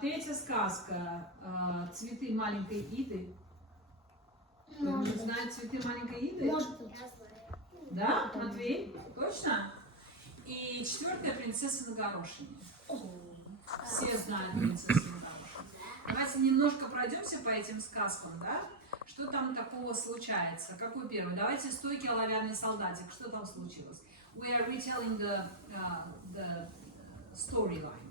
Третья сказка. Цветы маленькой Иды. Кто-нибудь знает цветы маленькой Иды? Может быть. Я знаю. Да, Матвей? Точно? И четвертая принцесса на горошине. Все знают принцессу на горошине. Давайте немножко пройдемся по этим сказкам, да? Что там такого случается? Какой первый? Давайте стойкий оловянный солдатик. Что там случилось? We are retelling the storyline.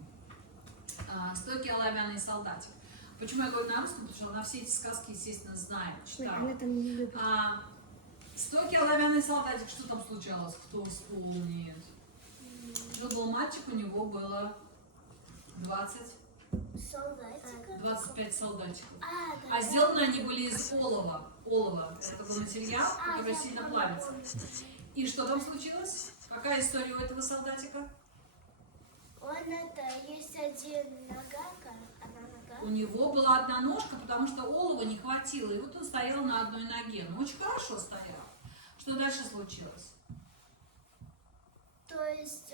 Стойкий оловянный солдатик. Почему я говорю на русском? Потому что она все эти сказки, естественно, знает, читала. Она там не любит. Стойкий оловянный солдатик, что там случалось? Кто вспомнит? Жил-был мальчик, у него было 25 солдатиков. А сделаны они были из олова. Олово – это такой материал, который сильно плавится. И что там случилось? Какая история у этого солдатика? Есть один нога, одна нога. У него была одна ножка, потому что олова не хватило. И вот он стоял на одной ноге. Ну, очень хорошо стоял. Что дальше случилось? То есть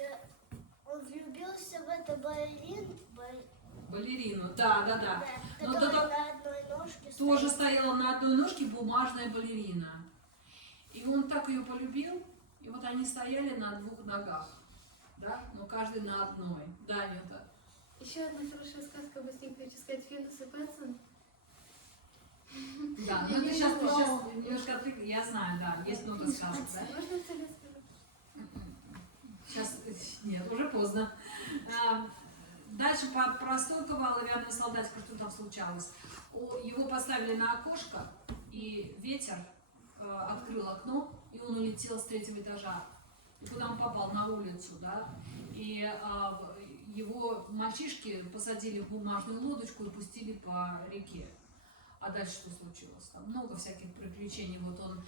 он влюбился в эту Балерину, да. Но которая на одной ножке тоже стояла на одной ножке бумажная балерина. И он так ее полюбил, и вот они стояли на двух ногах, да, но каждый на одной. Да, Нюта? Еще одна хорошая сказка, быстренько хочу сказать, Финес и Пэтсон. Да, ну ты сейчас немножко отвлекла. Я знаю, да, есть много сказок, да? Можно я скажу? Сейчас, нет, уже поздно. Дальше про стойкого оловянного солдатика, что там случалось. Его поставили на окошко, и ветер открыл окно, и он улетел с 3-го этажа. И куда он попал? На улицу, да? И его мальчишки посадили в бумажную лодочку и пустили по реке. А дальше что случилось? Там много всяких приключений. Вот он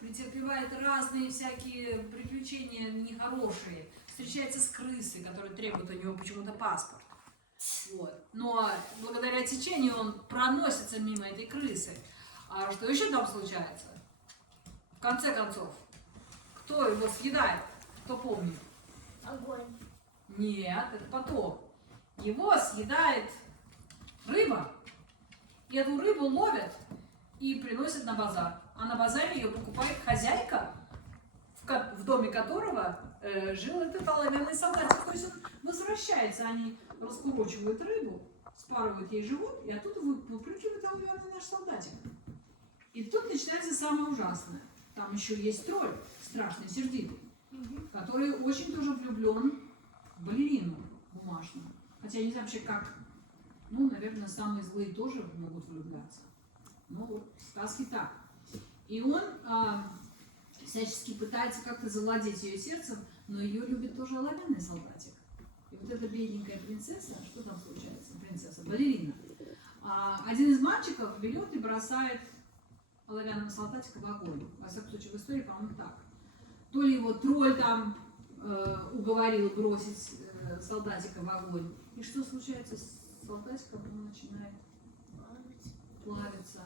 претерпевает разные всякие приключения нехорошие. Встречается с крысой, которая требует у него почему-то паспорт. Вот. Но благодаря течению он проносится мимо этой крысы. А что еще там случается? В конце концов, кто его съедает? Кто помнит? Огонь. Нет, это потом. Его съедает рыба. И эту рыбу ловят и приносят на базар. А на базаре ее покупает хозяйка, в доме которого жил этот оловянный солдатик. То есть он возвращается, они раскурочивают рыбу, спарывают ей живот, и оттуда выпрыгивает оловянный наш солдатик. И тут начинается самое ужасное. Там еще есть тролль, страшный, сердитый, который очень тоже влюблен в балерину бумажную. Хотя я не знаю вообще как. Ну, наверное, самые злые тоже могут влюбляться. Ну, вот в сказке так. И он всячески пытается как-то завладеть ее сердцем, но ее любит тоже оловянный солдатик. И вот эта бедненькая принцесса, что там случается? Принцесса, балерина. Один из мальчиков берет и бросает оловянного солдатика в огонь. Во всяком случае, в истории, по-моему, так. То ли его тролль там уговорил бросить солдатика в огонь. И что случается с солдатиком? Он начинает плавиться.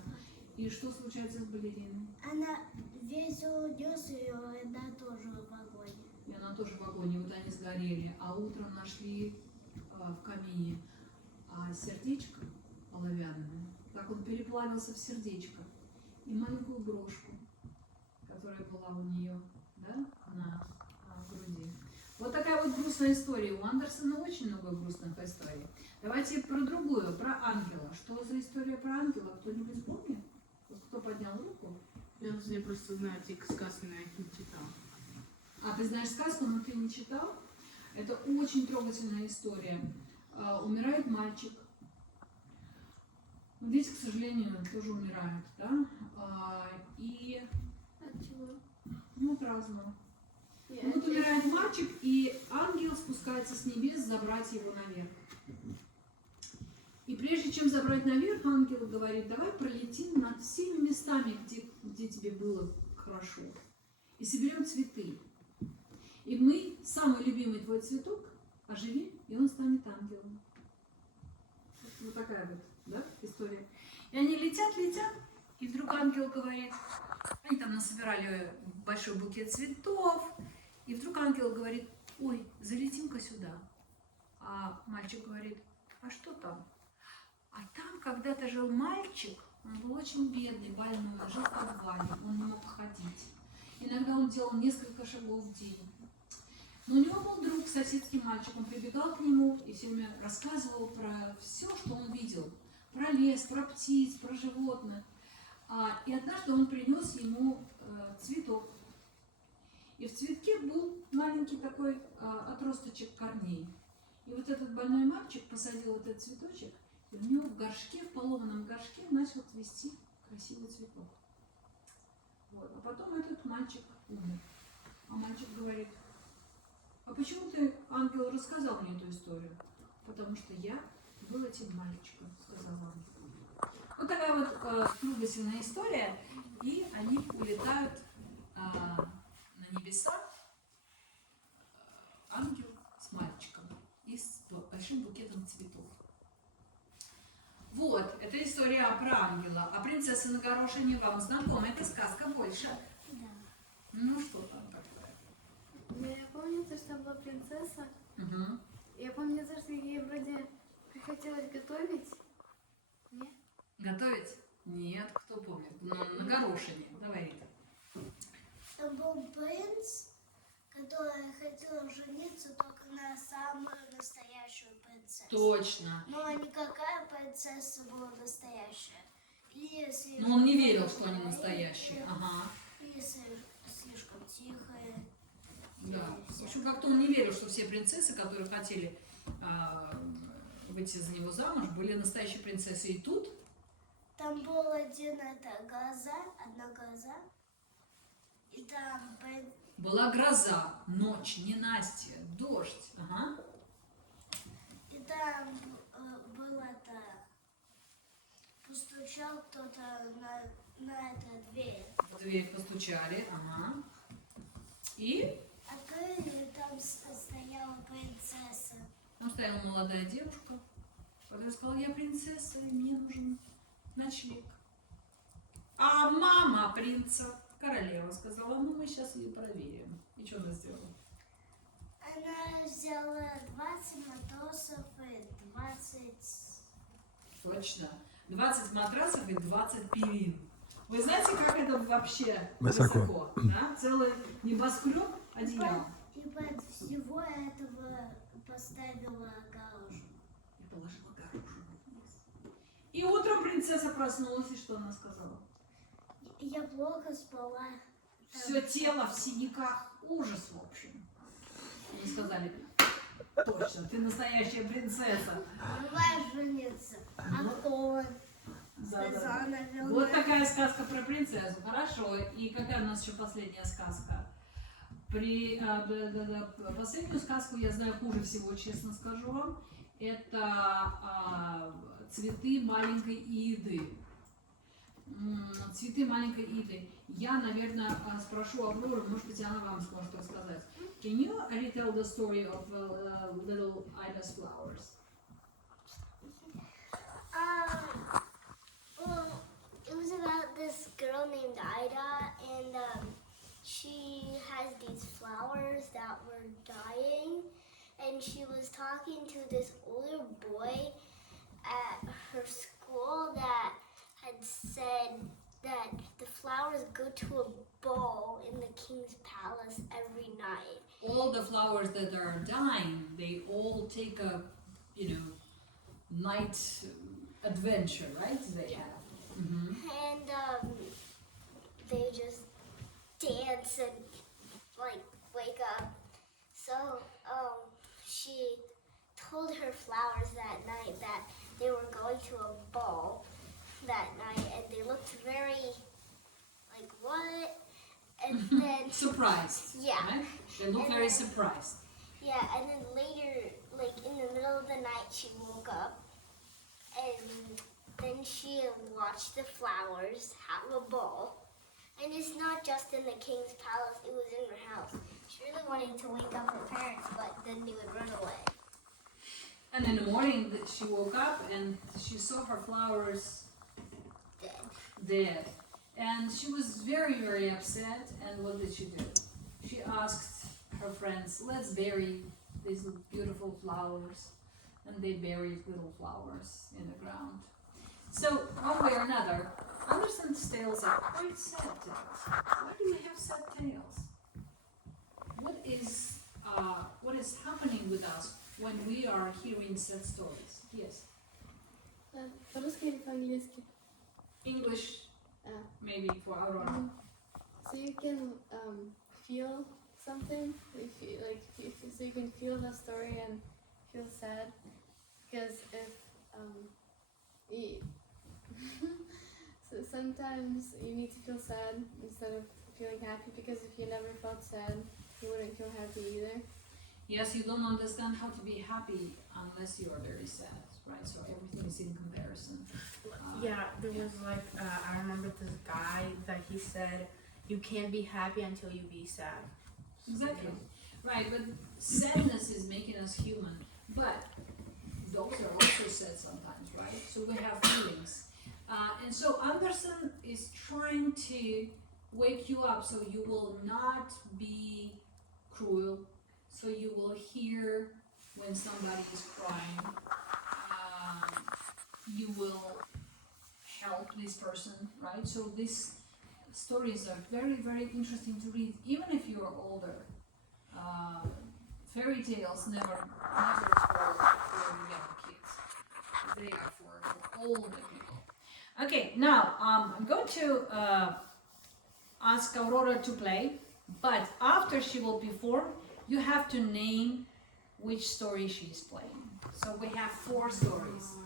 И что случается с балериной? Она весь унес ее, и она тоже в огонь. И она тоже в огонь. И вот они сгорели. А утром нашли в камине сердечко оловянное. Так он переплавился в сердечко. И маленькую брошку, которая была у нее, да, на груди. Вот такая вот грустная история. У Андерсона очень много грустных историй. Давайте про другую, про ангела. Что за история про ангела? Кто-нибудь помнит? Кто поднял руку? Я просто знаю эти сказки, но я их не читала. Ты знаешь сказку, но ты не читал? Это очень трогательная история. Умирает мальчик. Дети, к сожалению, тоже умирают, да? И... От чего? Ну, от разного. Вот умирает мальчик, и ангел спускается с небес забрать его наверх. И прежде чем забрать наверх, ангел говорит: давай пролетим над всеми местами, где тебе было хорошо, и соберем цветы. И мы самый любимый твой цветок оживим, и он станет ангелом. Вот такая вот, да, история. И они летят, и вдруг ангел говорит, они там насобирали большой букет цветов, и вдруг ангел говорит: ой, залетим-ка сюда. А мальчик говорит: а что там? А там когда-то жил мальчик, он был очень бедный, больной, жил в подвале, он не мог ходить. Иногда он делал несколько шагов в день. Но у него был друг, соседский мальчик, он прибегал к нему и все время рассказывал про все, что он видел. Про лес, про птиц, про животных. И однажды он принес ему цветок. И в цветке был маленький такой отросточек корней. И вот этот больной мальчик посадил этот цветочек, и у него в горшке, в поломанном горшке начал цвести красивый цветок. Вот. А потом этот мальчик умер. А мальчик говорит: а почему ты, ангел, рассказал мне эту историю? Потому что я был этим мальчиком, сказал ангел. Вот такая вот трогательная история, и они улетают на небеса, ангел с мальчиком и с большим букетом цветов. Вот, это история про ангела. А принцесса на горошине вам знакома? Это сказка больше. Да. Ну что там такое? Я помню, что там была принцесса. Угу. Я помню, что ей вроде хотелось готовить. Нет? Готовить? Нет, кто помнит? На горошине. Давай, Рита. Там был принц, который хотел жениться только на самую настоящую принцессу. Точно. Но никакая принцесса была настоящая. Или слишком Но он не верил, что они настоящие. Ага. Или слишком тихая. Да. В общем, как-то он не верил, что все принцессы, которые хотели выйти за него замуж, были настоящие принцессы. И тут Там был одна гроза, и там была гроза, ночь, ненастье, дождь. Ага. и там был постучал кто-то на эту дверь. В дверь постучали. Ага. И Открыли, и там стояла принцесса. там стояла молодая девушка, которая сказала: я принцесса, и мне нужен ночлег. А мама принца, королева, сказала: ну мы сейчас ее проверим. И что она сделала? Она взяла 20 матросов и 20... Точно. 20 матрасов и 20 перин. Вы знаете, как это вообще Высоко. да? Целый небоскреб одеял. И под всего этого поставила горошину. И положила горошину вниз. И утром принцесса проснулась, и что она сказала? Я плохо спала. Все тело в синяках. Ужас, в общем. Они сказали: точно, ты настоящая принцесса. Давай жениться. А кто он? Да. Наверное. Вот такая сказка про принцессу. Хорошо. И какая у нас еще последняя сказка? Последнюю сказку я знаю хуже всего, честно скажу вам. Это цветы маленькой Иды. Цветы маленькой Иды. Я, наверное, спрошу Аврору, может быть, она вам сможет рассказать. Can you retell the story of little Ida's flowers? Well, it was about this girl named Ida, and she has these flowers that were dying, and she was talking to this older boy at her school that had said that the flowers go to a ball in the king's palace every night. All the flowers that are dying, they all take a, night adventure, right? They have. Mm-hmm. And they just dance and wake up. So she told her flowers that night that they were going to a ball that night, and they looked very what? And then Surprised. Yeah. Right? They look And very then- surprised. Yeah, and then later, in the middle of the night, she woke up, and then she watched the flowers have a ball. And it's not just in the king's palace, it was in her house. She really wanted to wake up her parents, but then they would run away. And in the morning, she woke up and she saw her flowers dead. And she was very, very upset. And what did she do? She asked her friends, let's bury these beautiful flowers. and they bury little flowers in the ground. So one way or another, Andersen's tales are quite sad tales. Why do we have sad tales? What is happening with us when we are hearing sad stories? Yes. По-русски или по-английски? English, Ah. maybe for Aurora. So you can feel something, so you can feel the story and feel sad. Because if so sometimes you need to feel sad instead of feeling happy. Because if you never felt sad, you wouldn't feel happy either. Yes, you don't understand how to be happy unless you are very sad, right? So everything is in comparison. Yeah, there was like, I remember this guy that he said, you can't be happy until you be sad. Exactly. Right, but sadness is making us human. But dogs are also sad sometimes, right? So we have feelings. And so Andersen is trying to wake you up so you will not be cruel, so you will hear when somebody is crying. You will help this person, right? So these stories are very, very interesting to read, even if you are older. Fairy tales never for young kids. They are for older people. Okay, now I'm going to ask Aurora to play, but after she will perform, you have to name which story she's playing. So we have 4 stories.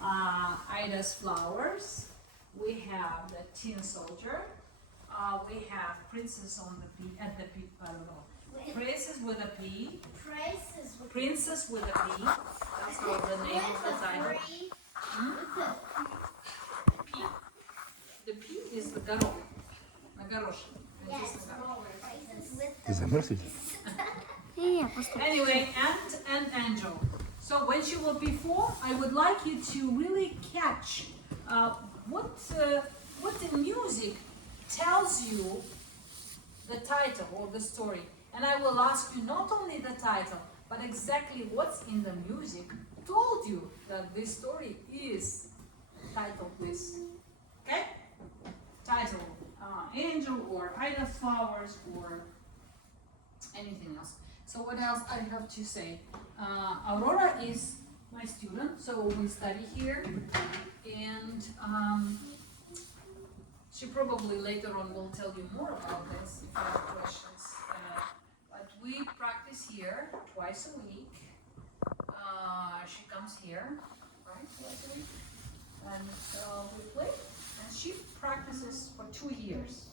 Ida's Flowers, we have the Tin Soldier, we have Princess on the P, at the P, I don't know. Princess with a P. Princess with a P. That's what the name of the title. P. The P is the garo. Ты замерзли? Anyway, Ant and Angel. So when she will perform, I would like you to really catch what the music tells you the title or the story. And I will ask you not only the title, but exactly what's in the music told you that this story is titled this. Okay? Title, Angel or Ida's Flowers or anything else. So what else I have to say? Aurora is my student, so we study here, and she probably later on will tell you more about this if you have questions. But we practice here twice a week. She comes here, right, twice a week, and we play. And she practices for 2 years.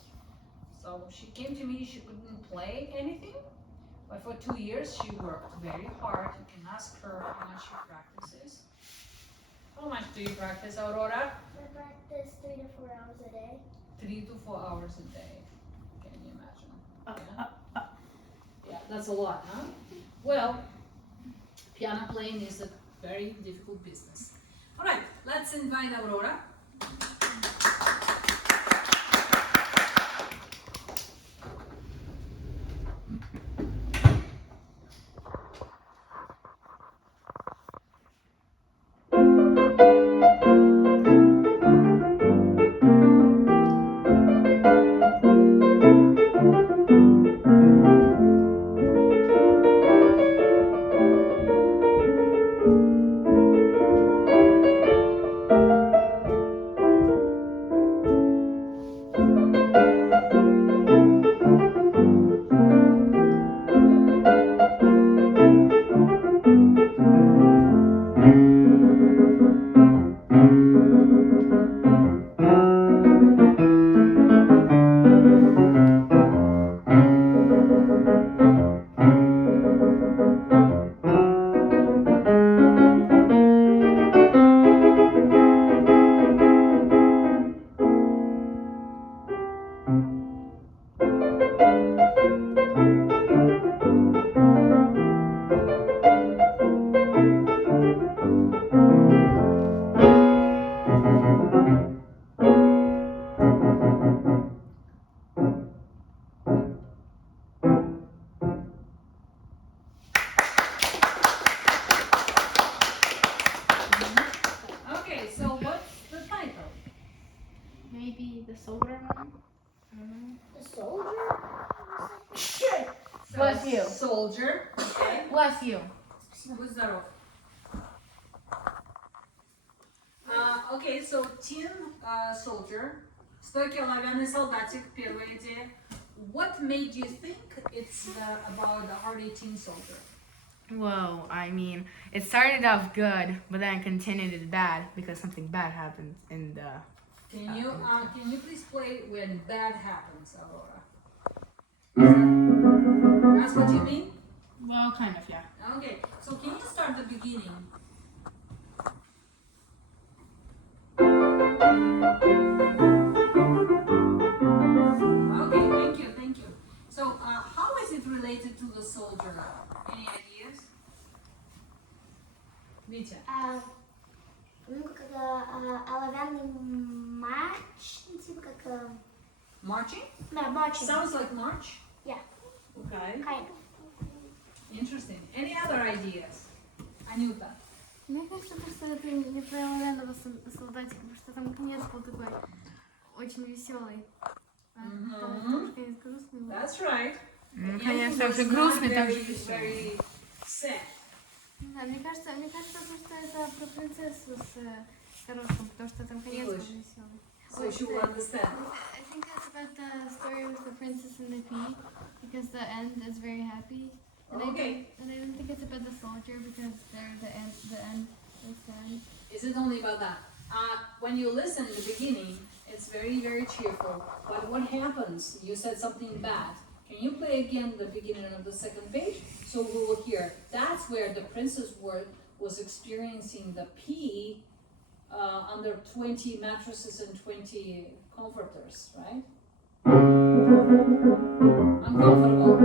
So she came to me, she couldn't play anything. But for 2 years, she worked very hard. You can ask her how much she practices. How much do you practice, Aurora? I practice 3 to 4 hours a day. 3 to 4 hours a day. Can you imagine? Yeah, yeah, that's a lot, huh? Well, piano playing is a very difficult business. All right, let's invite Aurora. soldier one? I don't know. The soldier? So Bless you. Soldier. Okay. Bless you. Будь здоров. Okay, so tin soldier. Стойкий оловянный солдатик. Первая идея. What made you think it's about the hardy tin soldier? Well, I mean, it started off good, but then it continued bad because something bad happened in the. Can you please play when bad happens, Aurora? That's what you mean? Well, kind of, yeah. Okay, so can you start the beginning? Okay, thank you. So, how is it related to the soldier? Any ideas? Витя. Ну, как оловянный матч, типа как... Marching? Да, матчing. Sounds like march? Yeah. Okay, Kind of. interesting. Any other ideas? Анюта. Мне кажется, просто это не про оловянного солдатика, потому что там конец был такой очень веселый. А там конец грустный был. That's right. Ну, The конечно, end was уже грустный, not там very, же веселый. very sad. Да, мне кажется, просто это про принцессу с корошком, потому что там конец был English. веселый. So she will understand. I think it's about the story with the princess and the pea, because the end is very happy. And Okay. I don't think it's about the soldier because the end is sad. Is it only about that? When you listen in the beginning, it's very, very cheerful. But what happens? You said something bad. Can you play again the beginning of the second page? So we will hear. That's where the princess was experiencing the pea under 20 mattresses and 20 comforters, right? Uncomfortable.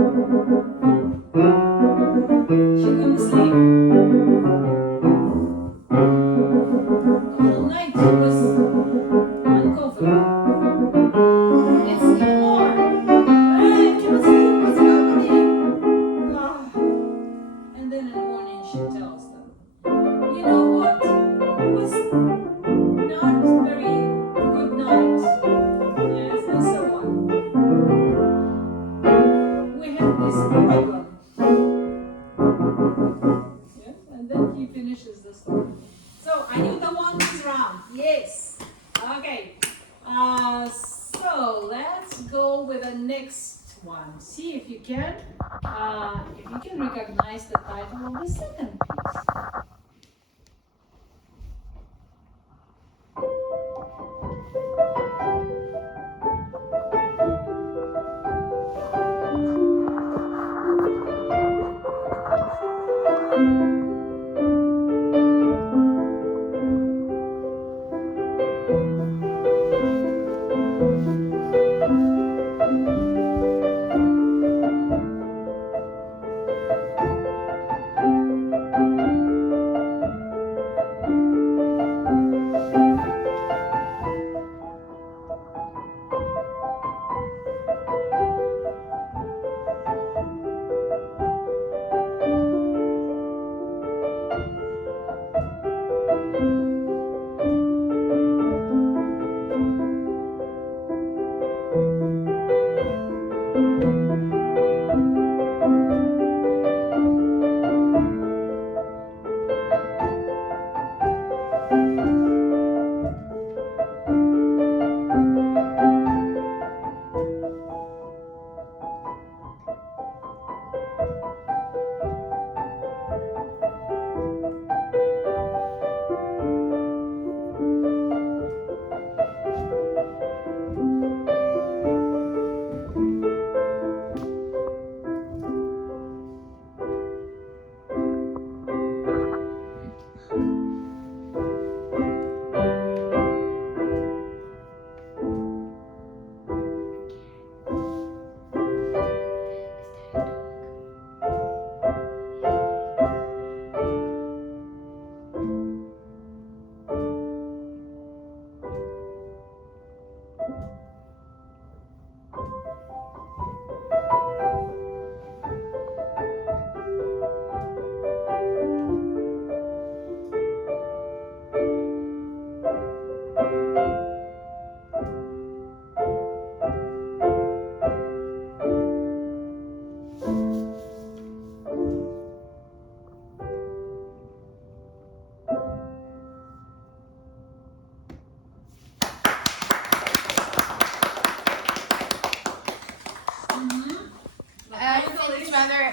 She couldn't sleep. The whole night she was uncomfortable. It's warm. I can't sleep. What's happening? Ah. And then in the morning she tells them, you know what? It was not very good night. Yes, and so on. We had this problem. Yes, and then he finishes the story. So I knew the one was round. Yes. Okay. So let's go with the next one. See if you can recognize the title of the second piece.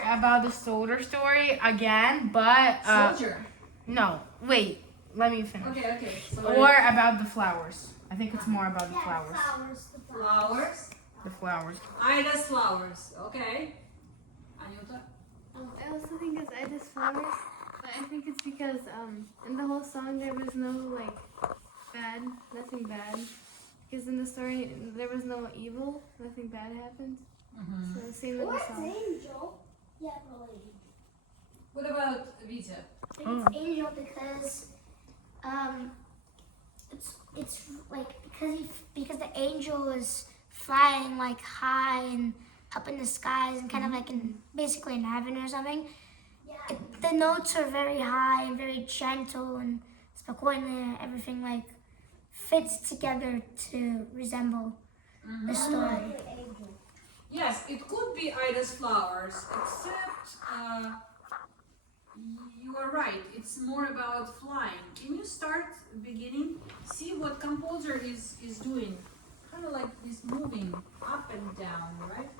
about the soldier story again, but Soldier. no, wait, let me finish. Okay. Or about the flowers. I think it's more about the flowers. Flowers. The flowers. Ida's flowers. Okay. Anyuta? I also think it's Ida's flowers, but I think it's because in the whole song there was no like nothing bad. Because in the story there was no evil, nothing bad happened. So same with the song. Angel? Yeah, really. What about Vita? I think it's angel because it's like because the angel is flying like high and up in the skies and kind of like in basically in heaven or something. The notes are very high and very gentle and spokojny. Everything like fits together to resemble the story. Yes, it could be Ida's flowers, except you are right. It's more about flying. Can you start beginning? See what composer is doing. Kind of like he's moving up and down, right?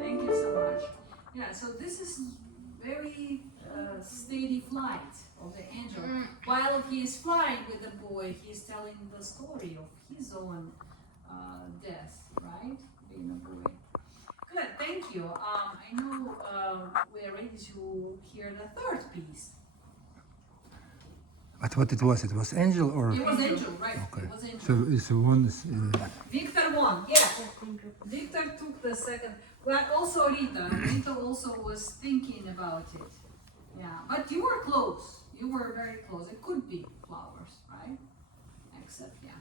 Thank you so much. Yeah, so this is very steady flight of the angel. While he is flying with the boy, he is telling the story of his own death, right? Being a boy. Good, thank you. I know we are ready to hear the third piece. But what it was? It was angel or? It was angel, right? Okay. It was angel. So it's one. Victor won, yeah. Victor took the second. Well, also Rita. Rita also was thinking about it. Yeah, but you were close. You were very close. It could be flowers, right? Except, yeah.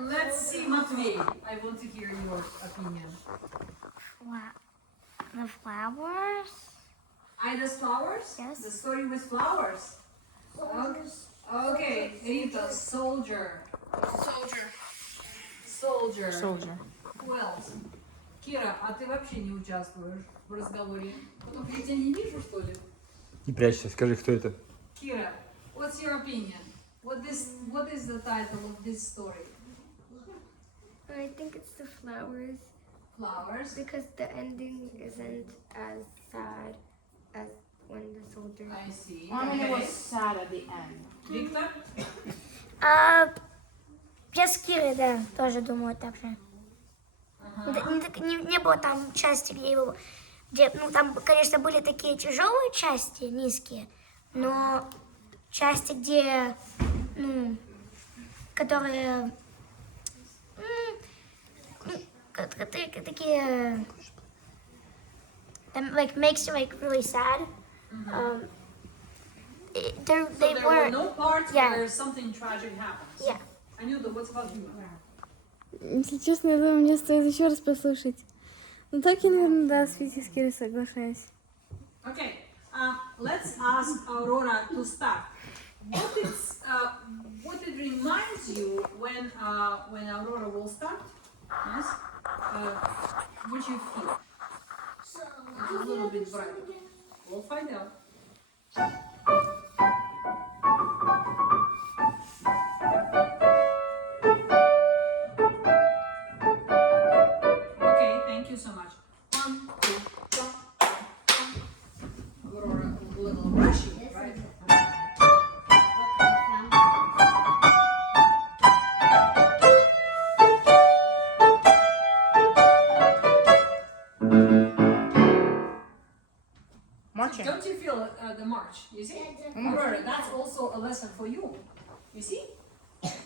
Let's see, Matvey. I want to hear your opinion. The flowers? Ida's flowers? Yes. The story with flowers? Okay, Rita, soldier. Soldier. Who else? Кира, а ты вообще не участвуешь в разговоре? Потом я тебя не вижу, что ли? Не прячься, скажи, кто это. Kira, what's your opinion? What is the title of this story? I think it's the flowers Flowers. because the ending isn't as sad as when the soldier. I see. I mean, it was Okay. sad at the end. Victor? Я с Кирой, да, тоже думаю так же. Не было там части, где, ну, там, конечно, были такие тяжелые части, низкие, но части, где, ну, которые, такие, like, makes you, like, really sad. They There were no parts yeah. where something tragic happens. Yeah. Anюта, what's about you? Если честно, я думаю, мне стоит еще раз послушать. Ну так я, наверное, да, с Витей с Кирой соглашаюсь. Okay, let's ask Aurora to start. what it reminds you when Aurora will start? Yes. What you feel? So, It's a little bit bright. We'll find out. Okay, thank you so much. 1, 2, 3. Aurora, a little rushy, right? Marching. Don't you feel the march? You see? Aurora, that's also a lesson for you. You see?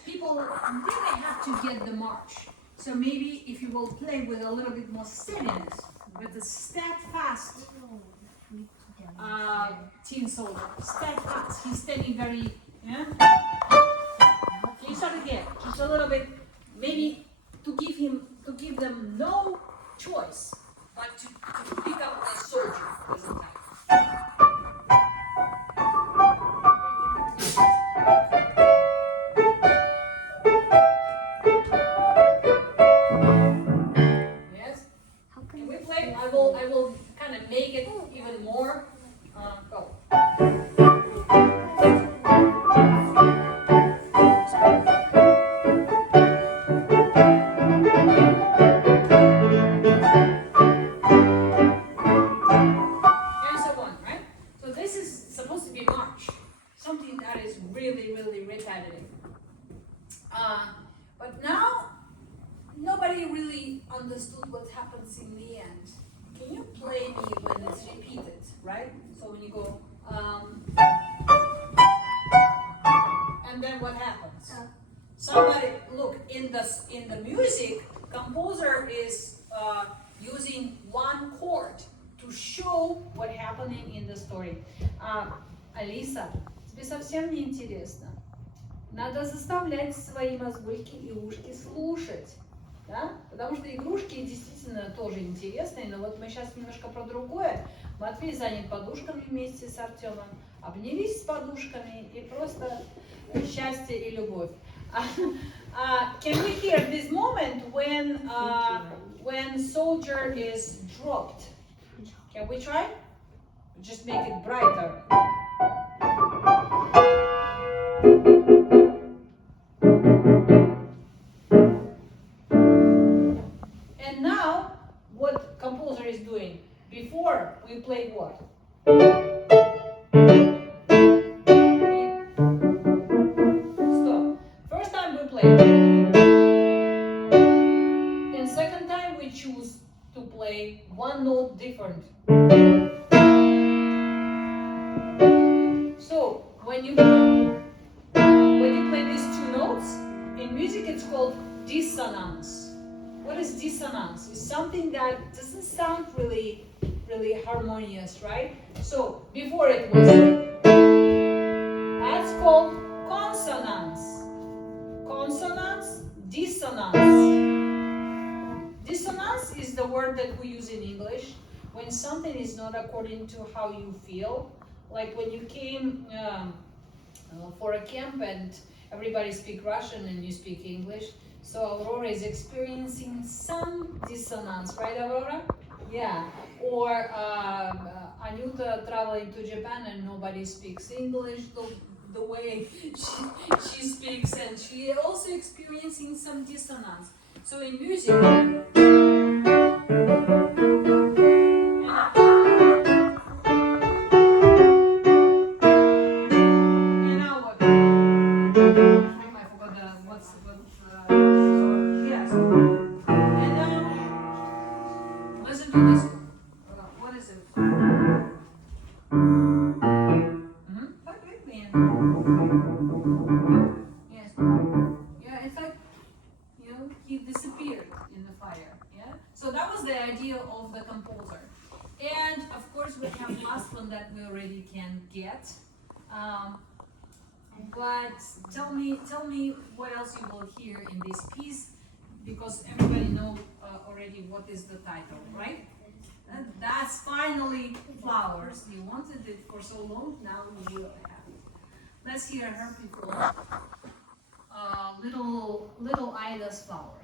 People really have to get the march. So maybe if you will play with a little bit more steadiness, with the steadfast teen soldier. Steadfast. He's standing very, yeah? Can you start again? Just a little bit, maybe to give them no choice, but to pick up a soldier as a type. Yes? Can we play? I will kind of make it even more. Go. And so on, right? So this is supposed to be march, something that is really, really repetitive. But now nobody really understood what happens in the end. Can you play me when it's repeated, right? So when you go, and then what happens? Somebody look in the music. Composer is using one chord to show what happening in the story. Алиса, тебе совсем не интересно. Надо заставлять свои мозгульки и ушки слушать. Да? Потому что игрушки действительно тоже интересные, но вот мы сейчас немножко про другое. Матвей занят подушками вместе с Артемом, обнялись с подушками и просто счастье и любовь. Can we hear this moment when soldier is dropped? Can we try? Just make it brighter. And now, what composer is doing? Before we play what? Stop. First time we play. And second time we choose to play one note different. So when you play these two notes, in music it's called dissonance. What is dissonance? It's something that doesn't sound really harmonious, right? So before it was, that's called consonance. Consonance, dissonance. Dissonance is the word that we use in English when something is not according to how you feel. Like when you came for a camp and everybody speak Russian and you speak English. So Aurora is experiencing some dissonance, right, Aurora? Yeah. Or Anyuta traveling to Japan and nobody speaks English the way she speaks, and she also experiencing some dissonance. So in music, yes. Yeah, it's like, he disappeared in the fire. Yeah. So that was the idea of the composer. And of course, we have last one that we already can get. But tell me what else you will hear in this piece, because everybody know already what is the title, right? That's finally Flowers. You wanted it for so long, now you will have it. Let's hear her before. Little Ida's flowers.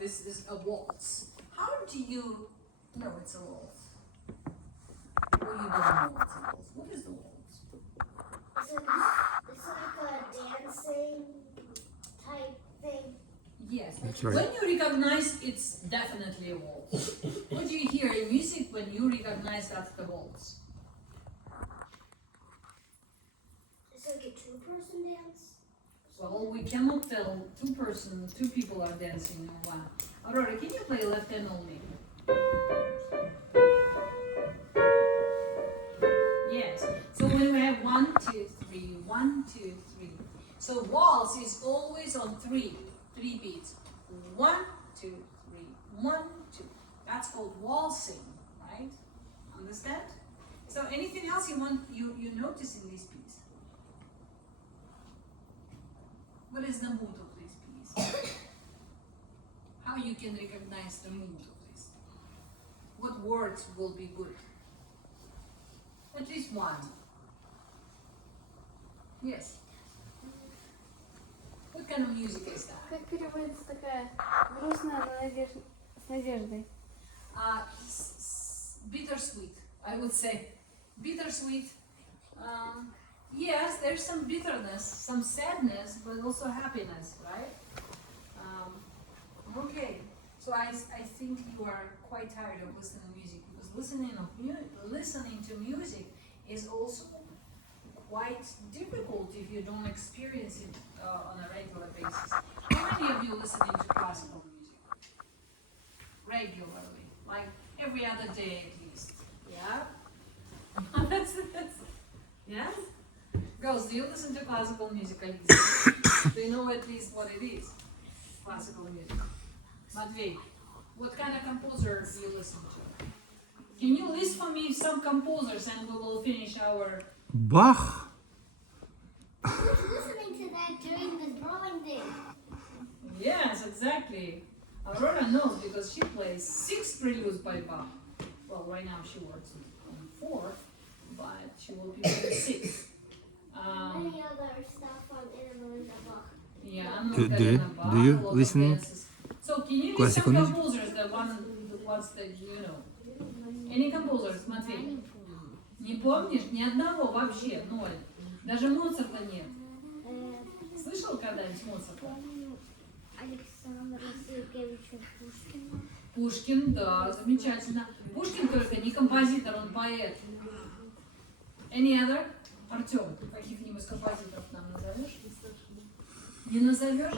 This is a waltz. How do you know it's a waltz? Or you don't know it's a waltz? What is the waltz? It's like a dancing type thing. Yes. That's right. When you recognize it's definitely a waltz. What do you hear in music when you recognize that's the waltz? It's like a two-person dance. Well, we cannot tell two people are dancing or one. Aurora, can you play left hand only? Yes. So when we have 1, 2, 3, 1, 2, 3. So waltz is always on three beats. 1, 2, 3, 1, 2. That's called waltzing, right? Understand? So anything else you notice in this piece? What is the mood of this piece? How you can recognize the mood of this? What words will be good? At least one. Yes. What kind of music is that? Как переводится такая грустная, но с надеждой? Bittersweet, I would say. Bittersweet. Yes, there's some bitterness, some sadness, but also happiness, right? Okay, so I think you are quite tired of listening to music, because listening to music is also quite difficult if you don't experience it on a regular basis. How many of you listening to classical music? Regularly, like every other day at least. Yeah? Yes? Girls, do you listen to classical music at least? Do you know at least what it is? Classical music. Matvey, what kind of composer do you listen to? Can you list for me some composers and we will finish our... Bach? I was listening to that during the drawing day. Yes, exactly. Aurora knows because she plays 6 preludes by Bach. Well, right now she works on 4, but she will be playing 6. Many other stuff on Innovative Bach. Yeah, I'm not Do good enough Bach, you a lot of listen dances. So can you list classical some music? composers, the ones that you know? Any composers, Матвей? Не помнишь? Ни одного вообще, 0. Даже Моцарта нет. Слышал когда-нибудь Моцарта? Александра Сергеевича Пушкина. Пушкин, да, замечательно. Пушкин только не композитор, он поэт. Any other? Артем, каких-нибудь композиторов нам назовешь? Не назовешь?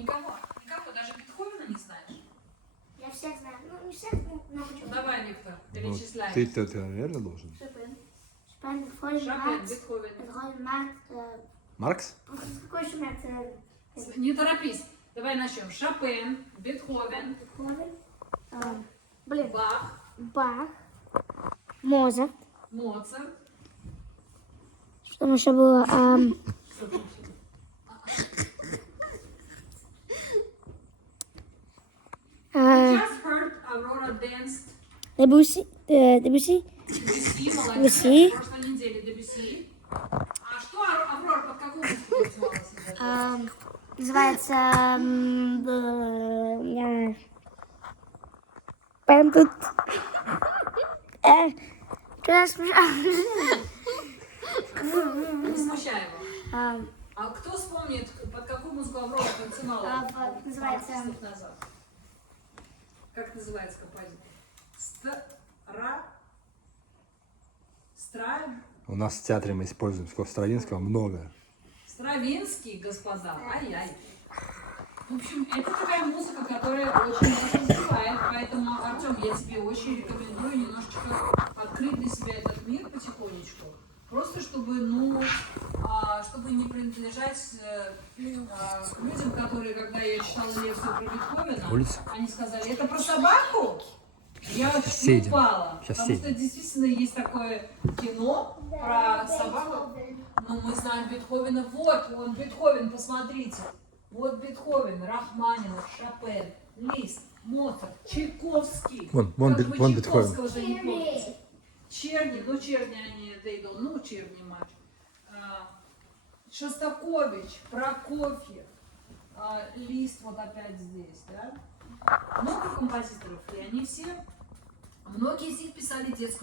Никого, даже Бетховена не знаешь. Я всех знаю. Ну, не всех, но почему? Давай, Виктор, Ну, перечисляй. ты, наверное, должен. Шопен. Шопен, Бетховен, Шопен, Маркс. Бетховен. Бетховен, Маркс. Маркс? Какой еще Маркс? Не торопись. Давай начнем. Шопен, Бетховен, Бетховен. Блин. Бах, Бах. Моцарт. Моцарт. Что там еще было? Что там еще? We just heard Aurora danced. Дебюсси. Дебюсси, молодец. Дебюсси. В прошлой неделе Дебюсси. А что Аврора под какую музыку танцевала? Называется... Прям тут... Не смущай его. А кто вспомнит, под какую музыку Аврора танцевала? Называется... пару часов назад? Как называется композитор? У нас в театре мы используем слов Стравинского много. Стравинский, господа. Ай-яй. В общем, это такая музыка, которая очень хорошо развивает. Поэтому, Артем, я тебе очень рекомендую немножечко открыть для себя этот мир потихонечку. Просто чтобы, чтобы не принадлежать к людям, которые, когда я читала лекцию про Бетховена, Улица. они сказали, это про собаку? Я чуть не Соседи. упала. Сейчас Потому соседи. что действительно есть такое кино про собаку. Но мы знаем Бетховена. Вот он, Бетховен, посмотрите. Вот Бетховен, Рахманинов, Шопен, Лист, Моцарт, Чайковский. Вон Как вы Бетховен. Чайковского же не помните? Черни, Черни они, Черни матч. Шостакович, Прокофьев, Лист вот опять здесь, да? Много композиторов, и они все, многие из них писали детскую